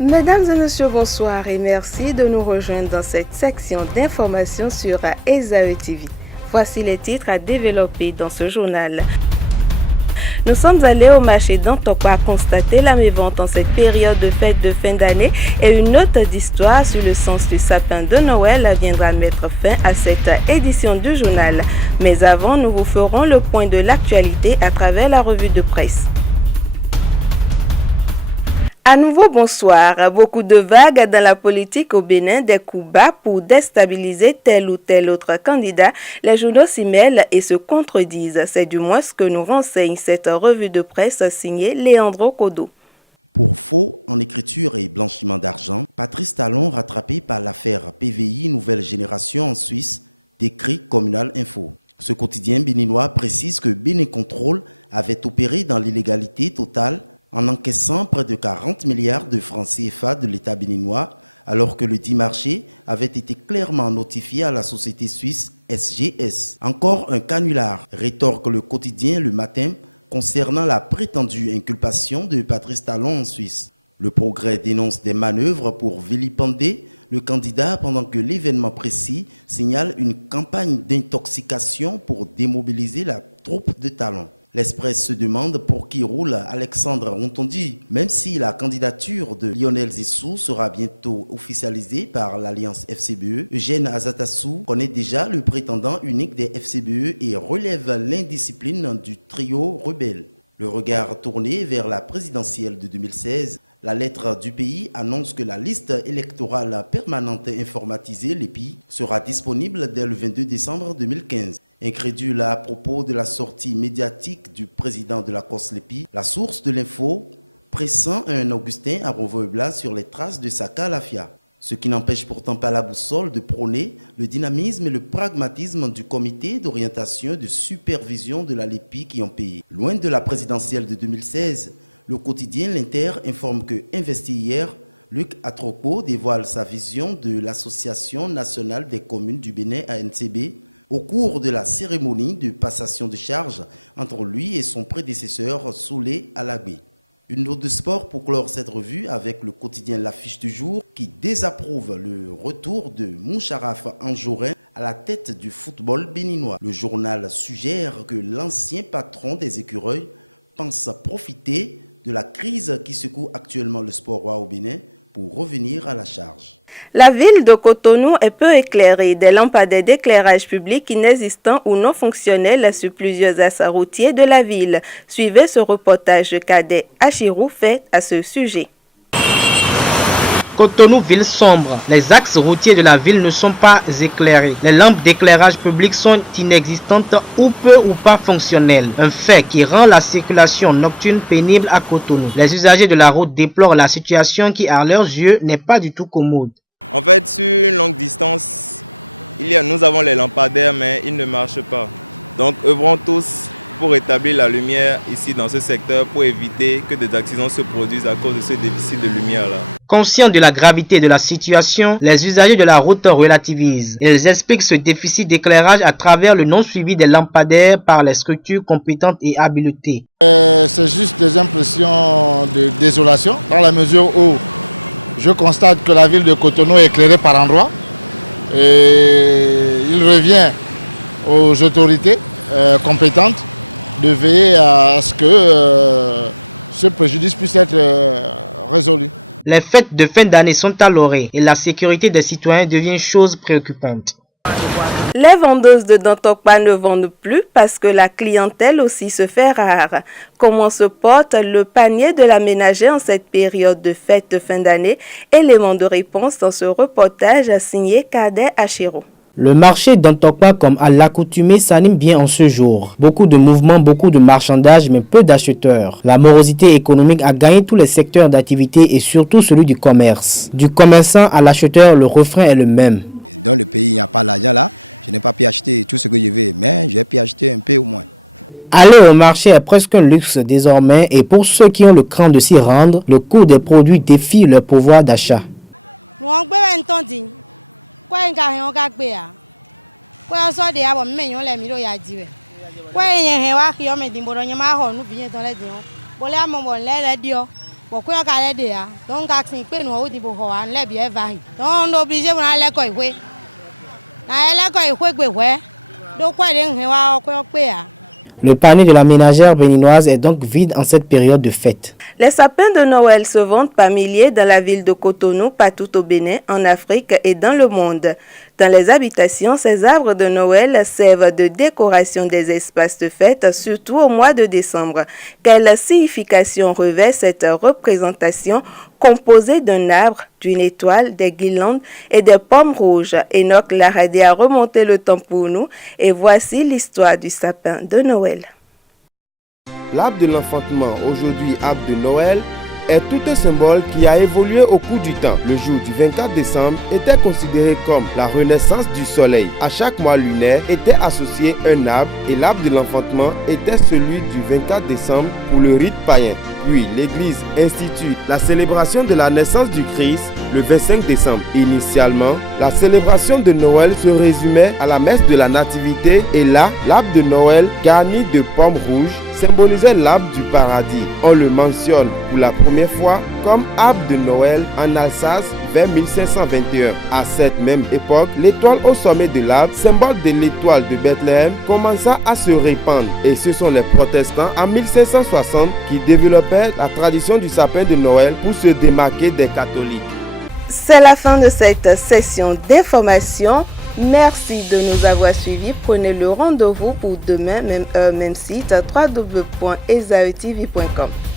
Mesdames et messieurs, bonsoir et merci de nous rejoindre dans cette section d'informations sur ESAE TV. Voici les titres à développer dans ce journal. Nous sommes allés au marché d'Antokwa constater la mévente en cette période de fête de fin d'année et une note d'histoire sur le sens du sapin de Noël viendra mettre fin à cette édition du journal. Mais avant, nous vous ferons le point de l'actualité à travers la revue de presse. À nouveau, bonsoir. Beaucoup de vagues dans la politique au Bénin, des coups bas pour déstabiliser tel ou tel autre candidat. Les journaux s'y mêlent et se contredisent. C'est du moins ce que nous renseigne cette revue de presse signée Leandro Kodo. Pour faux en écriture et blanchiment d'argent, Patrice Talon rattrapé par l'affaire PVI Nouvelle Génération en Suisse, décrit Communal Info. Ce quotidien béninois précise que Bénin Contrôle avait opéré dans l'illégalité totale en encaissant près de 40 milliards de francs CFA de l'État béninois, alors que le dit marché avait été clairement notifié à la société suisse SGS. Encore un canular, rétorque le quotidien Le Matin, concernant la prétendue inculpation de Patrice Talon en Suisse. Le Progrès dénonce des manœuvres pour vilipender le candidat pendant que l'événement précis signale une campagne d'intoxication pour démobiliser la troupe de Talon. L'Express se demande pour qui roule Alexandre Rontondi, même si la candidature de Lionel Zissou sera bientôt officialisée par l'Alliance FCBE. Eugène Azatassou connaît déjà le prétendant unique des FCBE et relève l'indiscipline du trio rebelle. Le regard tourné vers la présidentielle de 2016, la lettre du pays annonce que la liste électorale permanente informatisée, l'EPI, sera disponible dès le 22 décembre 2015. Incrédule à propos de la sortie médiatique du président de la COS-LEPI, la source de l'info pressent un Augustin à Roveux-Blas sur les traces de sa calafia. Ce qui n'empêche pourtant pas la boussole de prôner le dynamisme et le pragmatisme du comité d'orientation et de supervision de la LEPI qui ont payé. Loin de la présidentielle de 2016, le quotidien L'Inter informe que, investi hier, Luc Atropo dévoile sa vision de l'Association nationale des communes du Bénin ANCB au cours de la cérémonie de passation de charges entre lui et son prédécesseur Soulé Alagbe. Une note de sport pour clore cette revue avec le quotidien L'Affiche du jour qui désapprouve le retour de Moucharaf Anjorin à la tête du football béninois. Le journal suggère que l'ancien patron des écureuils pense profiter de la crise qui secoue actuellement le sport roi au Bénin pour revenir à la charge. La ville de Cotonou est peu éclairée. Des lampadaires d'éclairage public inexistants ou non fonctionnels sur plusieurs axes routiers de la ville. Suivez ce reportage de Cadet Achirou fait à ce sujet. Cotonou, ville sombre. Les axes routiers de la ville ne sont pas éclairés. Les lampes d'éclairage public sont inexistantes ou peu ou pas fonctionnelles. Un fait qui rend la circulation nocturne pénible à Cotonou. Les usagers de la route déplorent la situation qui, à leurs yeux, n'est pas du tout commode. En fait, sur une longue distance, nous avons les lampadaires, mais ils ne marchent pas. Donc, œuvrons tous pour rétablir la lumière ici dans ce secteur pour éviter que des accidents se produisent à cause de ce déficit de lumière-là. Conscients de la gravité de la situation, les usagers de la route relativisent. Ils expliquent ce déficit d'éclairage à travers le non-suivi des lampadaires par les structures compétentes et habilitées. C'est juste des impressions de désolation, dans la mesure où je constate que la ville de Cotonou est éclairée par endroits. Et il revient aux autorités compétentes de veiller à ce que ce préjudice puisse être résolu. Les fêtes de fin d'année sont à l'orée et la sécurité des citoyens devient chose préoccupante. Les vendeuses de Dantokpa ne vendent plus parce que la clientèle aussi se fait rare. Comment se porte le panier de la ménagère en cette période de fête de fin d'année? Élément de réponse dans ce reportage signé Cadet Achiro. Le marché d'Antokpa, comme à l'accoutumée, s'anime bien en ce jour. Beaucoup de mouvements, beaucoup de marchandages, mais peu d'acheteurs. La morosité économique a gagné tous les secteurs d'activité et surtout celui du commerce. Du commerçant à l'acheteur, le refrain est le même. Dans le pays, il n'y a pas l'argent là. Je n'ai pas pu acheter tout ce que je veux, mais j'ai pu acheter un peu au moins. Aller au marché est presque un luxe désormais et pour ceux qui ont le cran de s'y rendre, le coût des produits défie leur pouvoir d'achat. Donc on est obligé de aller Le panier de la ménagère béninoise est donc vide en cette période de fête. Les sapins de Noël se vendent par milliers dans la ville de Cotonou, partout au Bénin, en Afrique et dans le monde. Dans les habitations, ces arbres de Noël servent de décoration des espaces de fête, surtout au mois de décembre. Quelle signification revêt cette représentation composée d'un arbre, d'une étoile, des guirlandes et des pommes rouges? Enoch Laradé a remonté le temps pour nous et voici l'histoire du sapin de Noël. L'arbre de l'enfantement, aujourd'hui arbre de Noël, est tout un symbole qui a évolué au cours du temps. Le jour du 24 décembre était considéré comme la renaissance du soleil. À chaque mois lunaire était associé un arbre et l'arbre de l'enfantement était celui du 24 décembre pour le rite païen. Puis l'Église institue la célébration de la naissance du Christ le 25 décembre. Initialement, la célébration de Noël se résumait à la messe de la Nativité et là, l'arbre de Noël garni de pommes rouges symbolisait l'arbre du paradis. On le mentionne pour la première fois comme arbre de Noël en Alsace vers 1521. À cette même époque, l'étoile au sommet de l'arbre, symbole de l'étoile de Bethléem, commença à se répandre. Et ce sont les protestants en 1560 qui développèrent la tradition du sapin de Noël pour se démarquer des catholiques. C'est la fin de cette session d'information. Merci de nous avoir suivis. Prenez le rendez-vous pour demain, même heure, même site, www.ezaetv.com.